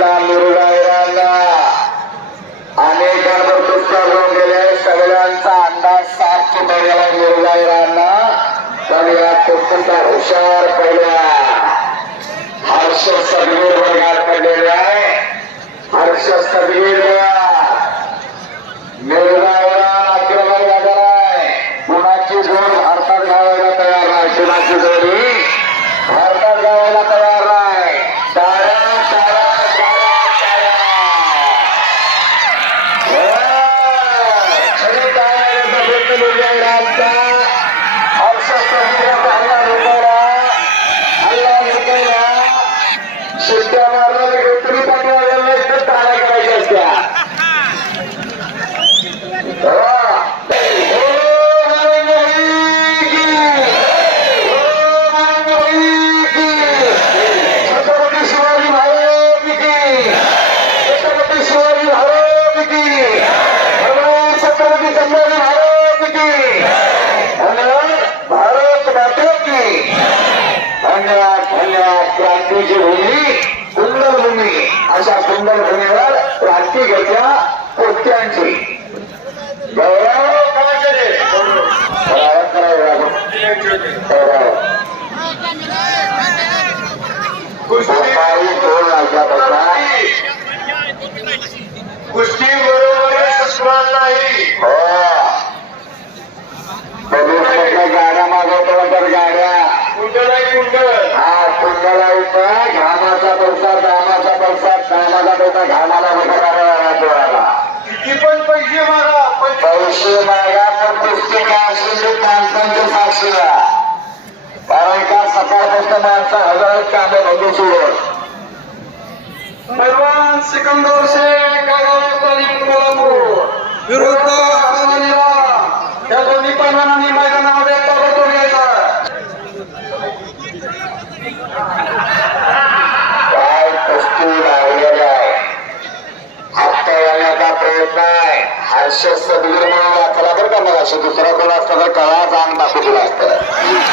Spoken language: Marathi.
राहिला मुरगा राहिला अनेकांवर पुस्तक होऊन गेले. सगळ्यांचा अंदाज साफ चुकवलेला मुरगा राहिला तर या पुस्तकात हुशार पहिल्या. Sistema क्रांतीची भूमी सुंदर भूमी अशा सुंदर भूमीवर क्रांती घेतल्या पोट्यांची. गौरव दोन कुंडला इथं घामाचा पैसा दामाचा पैसा दामाचा पैसा घामाला डोळ्याला किती पण पैसे मारा पण पैसे मागा तर पुस्तक असेल माणसांच्या साक्षीला. कारण का सकाळपासून माणसं हजार कामं बघू सोडून परवान सिकंदर शेख विरुद्ध आयुष्य हर्ष सदगीर म्हणून वाचला बरं का मग असं दुसरा कोण असतं तर कळा जाण दाखवलेला असतं.